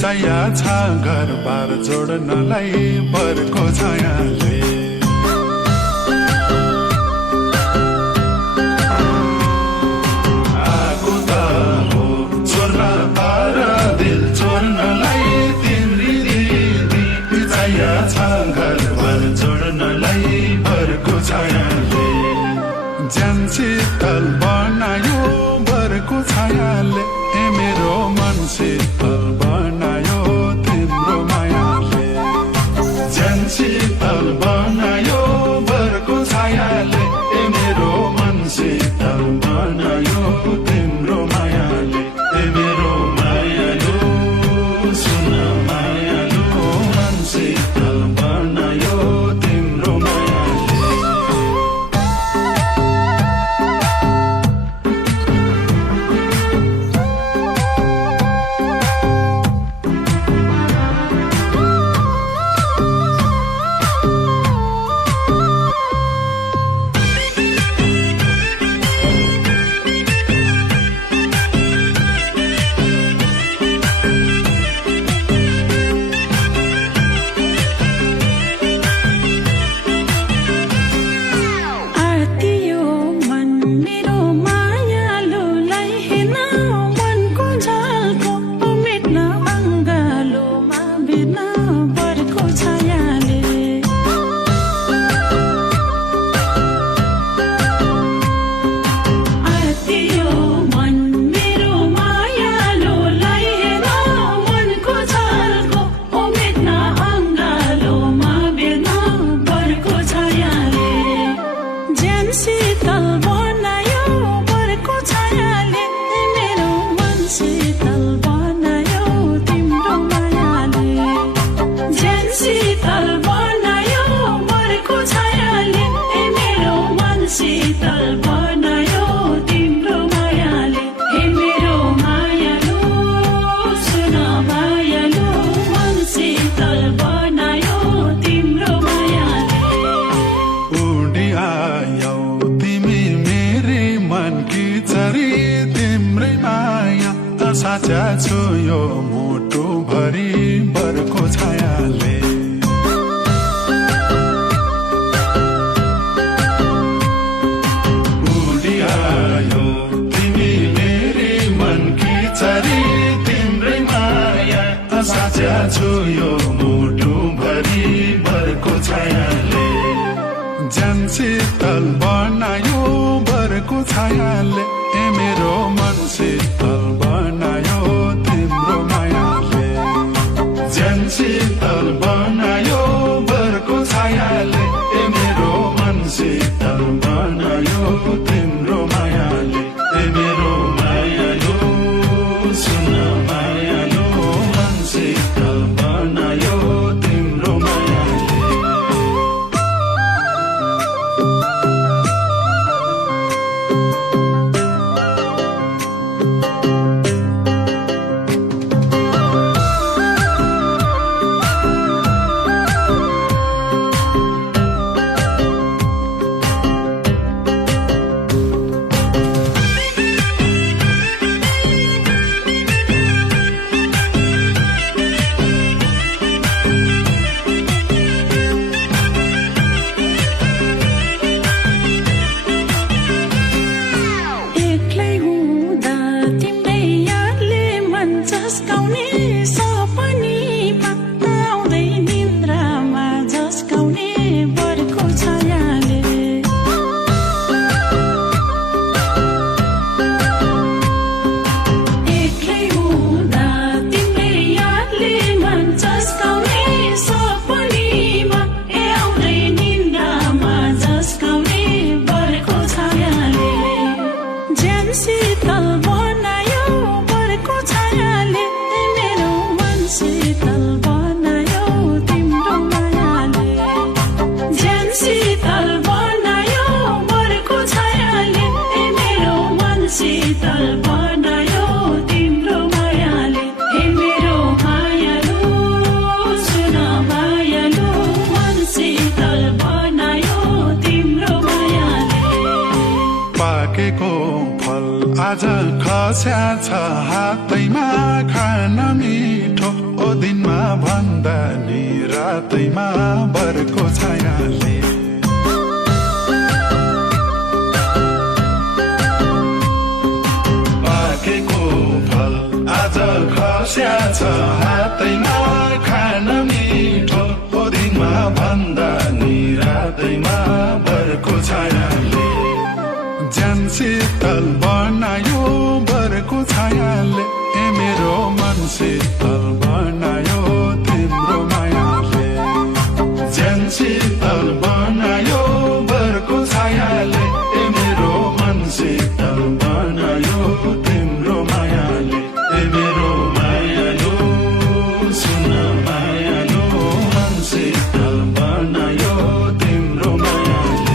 छाया छ घरबार जोड्नलाई बरको छायाले आगो त हो चोर्न तारा दिल चोर्नलाई तिम्री दिदी छाया छ घरबार जोड्नलाई बरको छायाले ज्यान शीतल बनायो बरको छायाले ए मेरो मन शीतल बनायो तिम्रो मायाले ज्यान शीतल बनायो बरको छायाले ए मेरो मन शीतल बनायो तिम्रो मायाले ए मेरो मायालो सुन मायालो मन शीतल बनायो तिम्रो मायाले साचा छु यो मुटु भरि बरको छायाले उडिआयो तिमी मेरी मनकी चरी तिम्रै माया साचा छु यो मुटु भरि बरको छायाले ज्यान शीतल बनायो बरको छायाले ए मेरो मन शीतल बनायो तिम्रो मायाले ज्यान शीतल बनायो बरको छायाले ए मेरो मन शीतल बनायो तिम्रो मायाले ए मेरो मायालो सुन मायालो मन शीतल बनायो तिम्रो मायाले पाकेको फल आज खस्या छ हातैमा खान मिठो ओ दिनमा भन्दा नि रातैमा बरको छायाले पाकेको फल आज खस्या छ हातैमा खान मिठो ओ दिनमा भन्दा नि रातैमा बरको छायाले ज्यान शीतल बनायो बरको छायाले ए मेरो मन शीतल बनायो तिम्रो मायाले ज्यान शीतल बनायो बरको छायाले ए मेरो मन शीतल बनायो तिम्रो मायाले ए मेरो मायालो सुन मायालो मन शीतल बनायो तिम्रो मायाले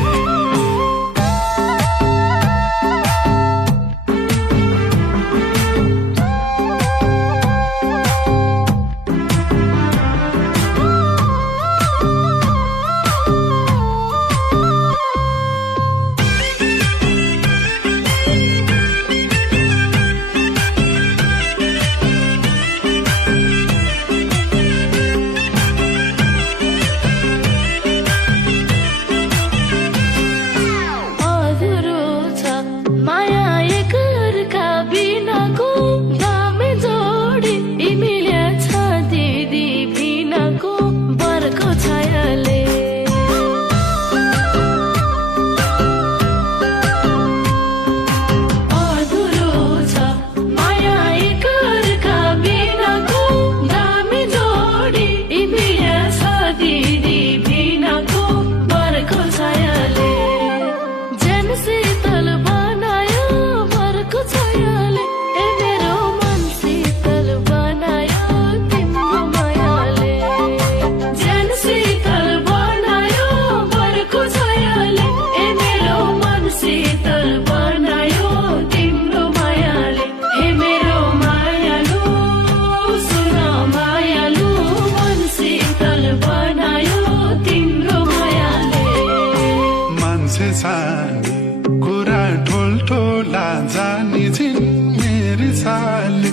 सानी कुरा ठुल्ठुला जानी छिन् मेरी साली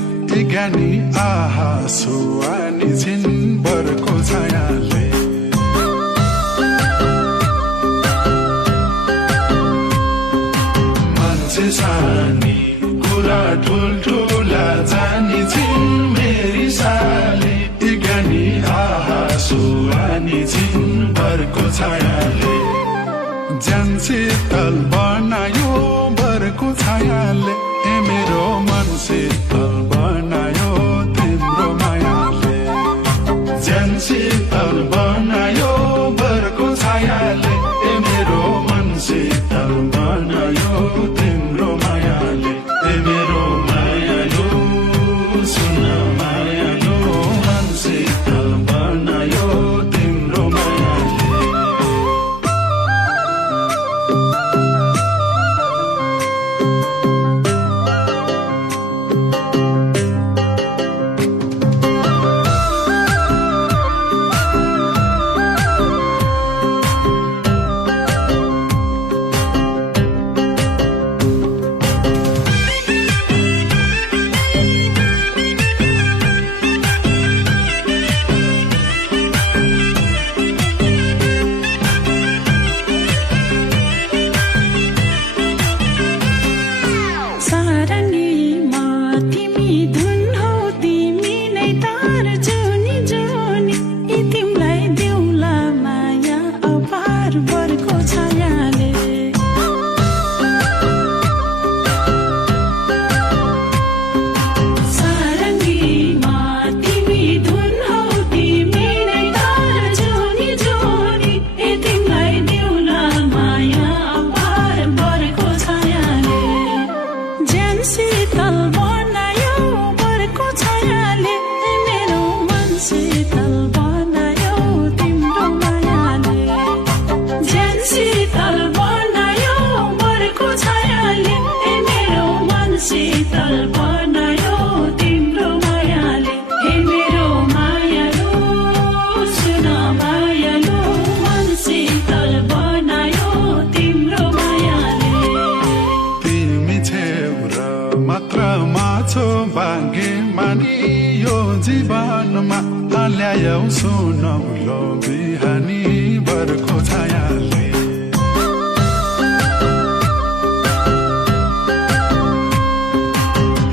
ज्ञानी आहा सुहानी छिन् बरको छायाले मान्छे सानी कुरा ठुल्ठुला जानी छिन् मेरी साली ज्ञानी आहा सुहानी छिन् बरको छायाले ज्यान शीतल बनायो बरको छायाले ए मेरो मन शीतल बनायो तिम्रो मायाले ज्यान शीतल बनायो बरको छायाले ए मेरो मन शीतल बनायो तिम्रो मायाले ए मेरो मायालो सुन मायालो मन शीतल बनायो तिम्रो मायाले जीवनमा ल्यायौ सुनौलो बिहानी बरको छायाले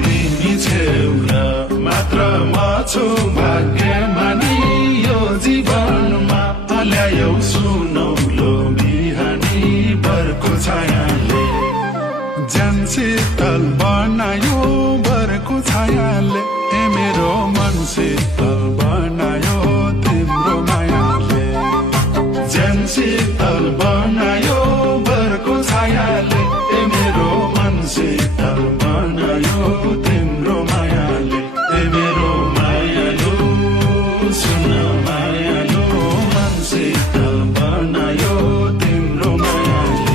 तिमी छेउरा मात्र म छु भाग्यमानी यो जीवनमा ल्यायौ सुनौलो बिहानी बरको छायाले ज्यान शीतल बनायो बरको छायाले ए मेरो मन शीतल बनायो तिम्रो मायाले ज्यान शीतल बनायो बरको छायाले ए मेरो मन शीतल बनायो तिम्रो मायाले ए मेरो मायालो सुन मायालो मन शीतल बनायो तिम्रो मायाले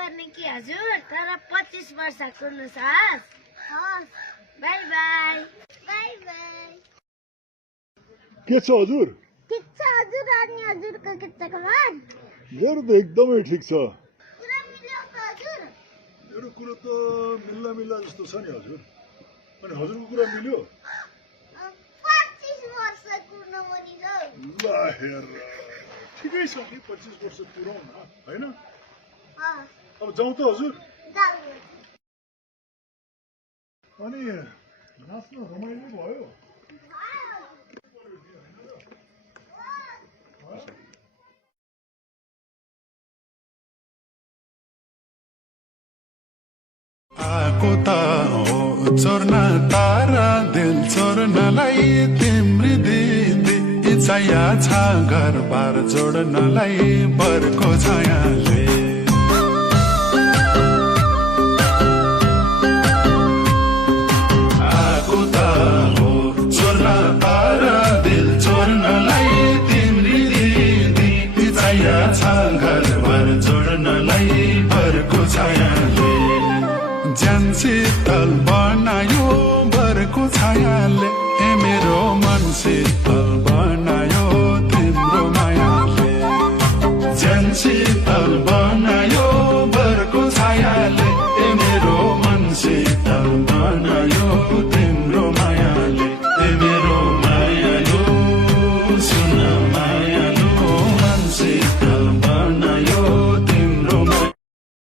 गर्ने कि हजुर तर 25 वर्षको अनुसार बाई बाई बाई बाई के छ हजुर ठीक छ हजुर अनि हजुरको के छ खबर मेरो त एकदमै ठिक छ पुरा मिल्यो त हजुर मेरो कुरा त मिल्ला जस्तो छ नि हजुर अनि हजुरको कुरा मिल्यो 25 वर्षको नमरी हो ल हेर ठिकै छ कि 25 वर्ष पुराउन हैन अब जाउँ त हजुर अनि नाच्न रमाइलो भयो आको त हो चोर्न तारा दिल चोर्नलाई तिम्री दिदी इच्छा छ घर बार जोड्नलाई बरको छायाले आको त हो चोर्न तारा दिल चोर्नलाई तिम्री दिदी इच्छा छ घर बार जोड्नलाई बरको छायाले ज्यान शीतल बनायो बरको छायाले ए मेरो मन शीतल बनायो तिम्रो मायाले ज्यान शीतल बनायो बरको छायाले ए मेरो मन शीतल बनायो